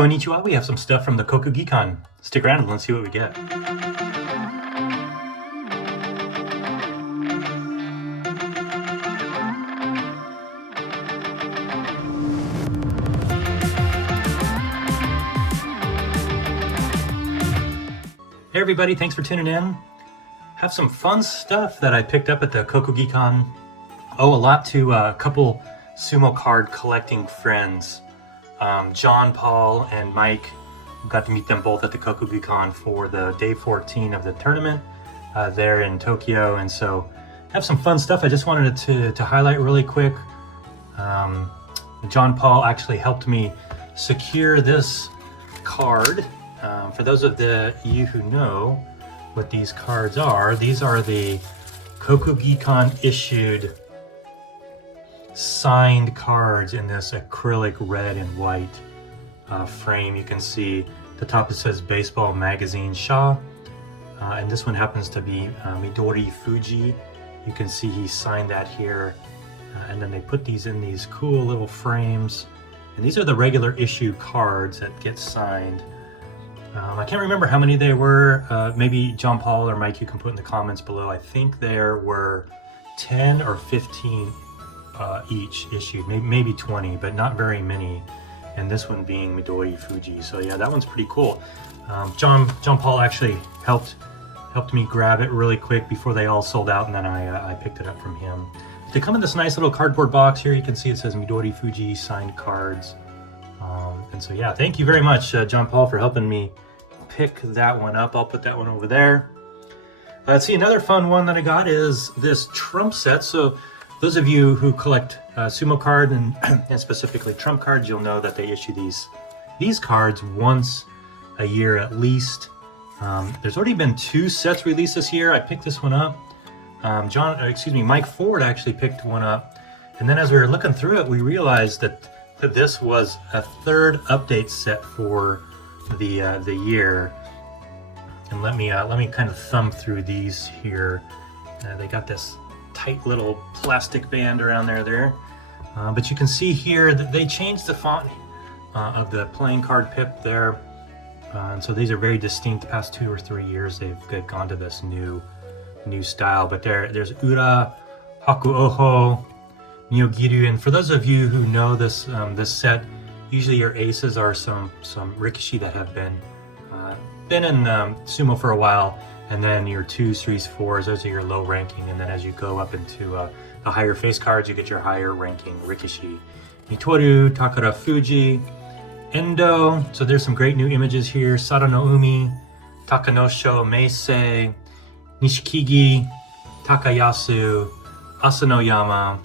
Konnichiwa, we have some stuff from the Kokugikan. Stick around and let's see what we get. Hey everybody, thanks for tuning in. Have some fun stuff that I picked up at the Kokugikan. Owe a lot to a couple Sumo card collecting friends. John, Paul, and Mike. Got to meet them both at the Kokugikan for the day 14 of the tournament there in Tokyo, and so have some fun stuff. I just wanted to highlight really quick. John Paul actually helped me secure this card. For those of you who know what these cards are, these are the Kokugikan issued signed cards in this acrylic red and white frame. You can see the top, it says Baseball Magazine Sha, and this one happens to be Midori Fuji. You can see he signed that here, and then they put these in these cool little frames, and these are the regular issue cards that get signed. I can't remember how many they were. Maybe John Paul or Mike, you can put in the comments below. I think there were 10 or 15 each issued, maybe 20, but not very many. And this one being Midori Fuji. So yeah, that one's pretty cool. John Paul actually helped me grab it really quick before they all sold out, and then I picked it up from him. They come in this nice little cardboard box here. You can see it says Midori Fuji signed cards. And so yeah, thank you very much, John Paul, for helping me pick that one up. I'll put that one over there. Let's see, another fun one that I got is this Trump set. So those of you who collect Sumo card and specifically Trump cards, you'll know that they issue these cards once a year at least. There's already been 2 sets released this year. I picked this one up. Mike Ford actually picked one up. And then as we were looking through it, we realized that this was a 3rd update set for the year. And let me kind of thumb through these here. They got this tight little plastic band around there. But you can see here that they changed the font of the playing card pip there. And so these are very distinct. The past 2 or 3 years they've gone to this new style. But there's Ura, Hakuoho, Myogiru, and for those of you who know this set, usually your aces are some rikishi that have been in Sumo for a while, and then your 2s, 3s, 4s, those are your low ranking, and then as you go up into the higher face cards, you get your higher ranking rikishi. Mitoru, Takara Fuji, Endo, so there's some great new images here, Sado no Umi, Takanosho, Meisei, Nishikigi, Takayasu, Asanoyama,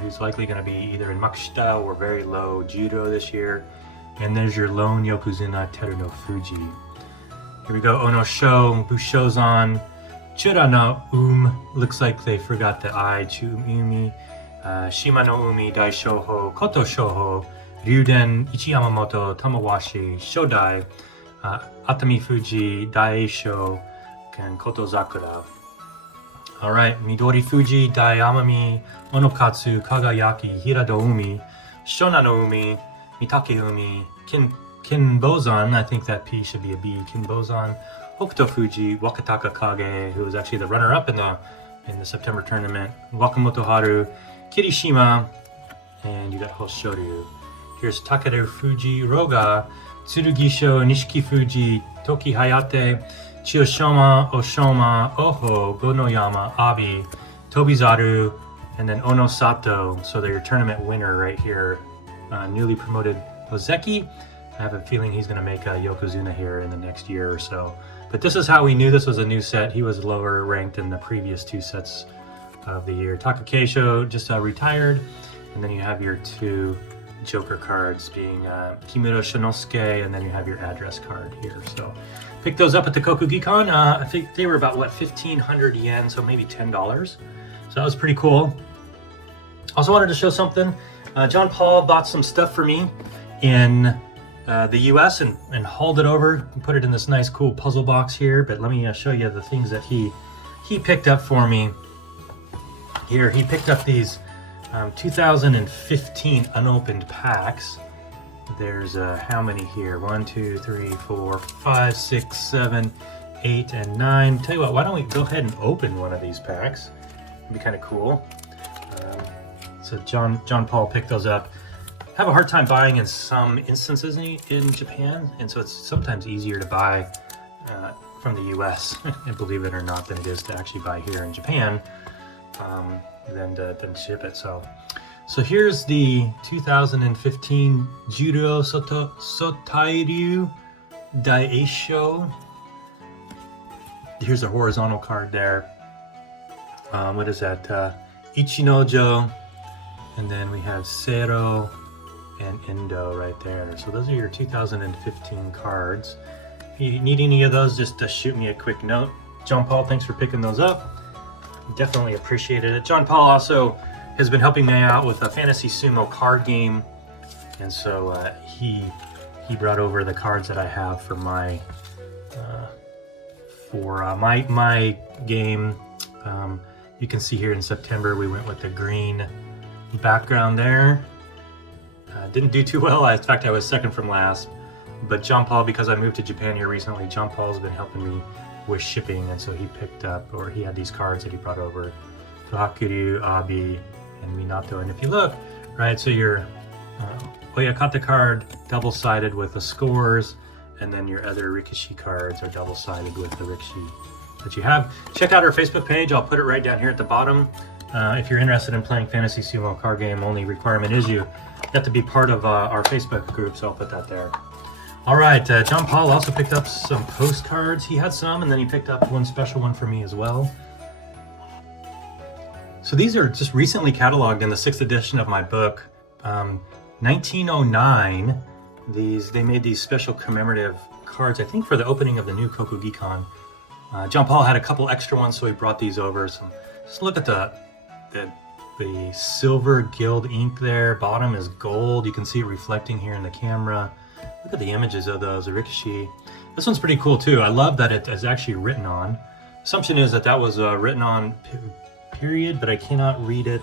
who's likely going to be either in Makishita or very low Judo this year. And there's your lone Yokozuna, Teru no Fuji. Here we go, Onosho, Bushozan, Chura no looks like they forgot the I, Chu-umi, Shima no Umi, Daishoho, Koto Shoho, Ryuden, Ichiyamamoto, Tamawashi, Shodai, Atami Fuji, Daisho, and Koto Zakura. All right, Midori Fuji, Daiamami, Onokatsu, Kagayaki, Hirado Umi, Shona no Umi, Mitake Umi, Kinbozan, I think that P should be a B, Kinbozan, Hokuto Fuji, Wakataka Kage, who was actually the runner-up in the September tournament, Wakamoto Haru, Kirishima, and you got Hoshoryu. Here's Takeru Fuji, Roga, Tsurugisho, Nishiki Fuji, Toki Hayate, Chiyoshima, Oshoma, Oho, Gonoyama, Abi, Tobizaru, and then Onosato. So they're your tournament winner right here. Newly promoted Ozeki. I have a feeling he's going to make a Yokozuna here in the next year or so. But this is how we knew this was a new set. He was lower ranked in the previous 2 sets of the year. Takakeisho just retired. And then you have your 2 Joker cards being Kimura Shinosuke, and then you have your address card here. So pick those up at the Kokugikan. I think they were about, 1,500 yen, so maybe $10. So that was pretty cool. Also wanted to show something. John Paul bought some stuff for me in the US and hauled it over and put it in this nice cool puzzle box here. But let me show you the things that he picked up for me. Here, he picked up these 2015 unopened packs. There's how many here? 1, 2, 3, 4, 5, 6, 7, 8, and 9. Tell you what, why don't we go ahead and open one of these packs? It'd be kind of cool. So John Paul picked those up. Have a hard time buying in some instances in Japan, and so it's sometimes easier to buy from the US, and believe it or not, than it is to actually buy here in Japan, than ship it. So here's the 2015 Juro Sotairyu Daisho. Here's a horizontal card there. What is that? Ichinojo, and then we have Sero and Endo right there. So those are your 2015 cards. If you need any of those, just shoot me a quick note. John Paul, thanks for picking those up. Definitely appreciated it. John Paul also has been helping me out with a Fantasy Sumo card game, and so he brought over the cards that I have for my my game. You can see here in September we went with the green background there. Didn't do too well. In fact, I was second from last. But John Paul, because I moved to Japan here recently, John Paul's been helping me with shipping, and so he picked up, or he had these cards that he brought over, Hakuru, Abi, and Minato. And if you look, right, so your Oyakata card double-sided with the scores, and then your other Rikishi cards are double-sided with the Rikishi that you have. Check out our Facebook page. I'll put it right down here at the bottom. If you're interested in playing Fantasy Sumo card game, only requirement is you have to be part of our Facebook group, so I'll put that there. All right, John Paul also picked up some postcards. He had some, and then he picked up one special one for me as well. So these are just recently cataloged in the 6th edition of my book. 1909, they made these special commemorative cards, I think for the opening of the new Kokugikan. John Paul had a couple extra ones, so he brought these over. So just look at the silver gild ink there. Bottom is gold. You can see it reflecting here in the camera. Look at the images of those, the Rikishi. This one's pretty cool too. I love that it is actually written on. Assumption is that was written on period, but I cannot read it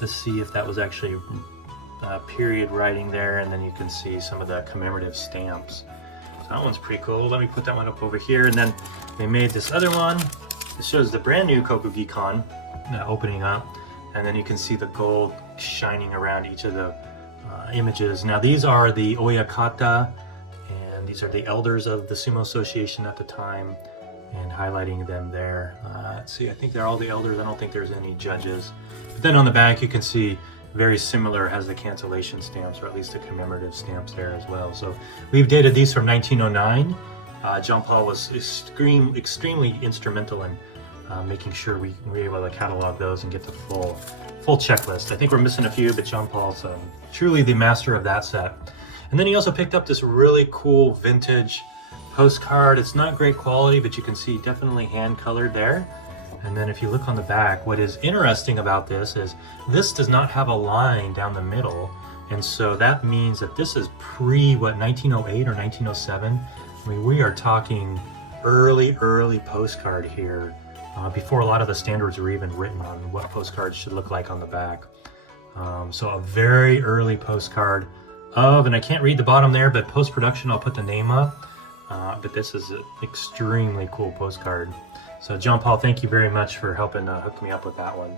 to see if that was actually period writing there. And then you can see some of the commemorative stamps. So that one's pretty cool. Let me put that one up over here. And then they made this other one. This shows the brand new Kokugikan opening up. And then you can see the gold shining around each of the images. Now these are the Oyakata, and these are the elders of the Sumo Association at the time, and highlighting them there. Let's see, I think they're all the elders. I don't think there's any judges. But then on the back you can see very similar, has the cancellation stamps, or at least the commemorative stamps there as well. So we've dated these from 1909. John Paul was extremely instrumental in making sure we were able to catalog those and get the full checklist. I think we're missing a few, but John Paul's truly the master of that set. And then he also picked up this really cool vintage postcard. It's not great quality, but you can see definitely hand colored there. And then if you look on the back, what is interesting about this is this does not have a line down the middle. And so that means that this is pre, 1908 or 1907? I mean, we are talking early postcard here. Before a lot of the standards were even written on what postcards should look like on the back. So a very early postcard of, and I can't read the bottom there, but post-production I'll put the name up. But this is an extremely cool postcard. So John Paul, thank you very much for helping hook me up with that one.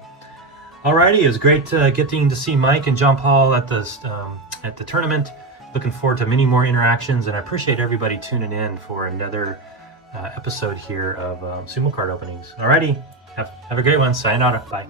Alrighty, it was great getting to see Mike and John Paul at the tournament. Looking forward to many more interactions, and I appreciate everybody tuning in for another episode here of Sumo card openings. Alrighty, have a great one. Sayonara. Bye.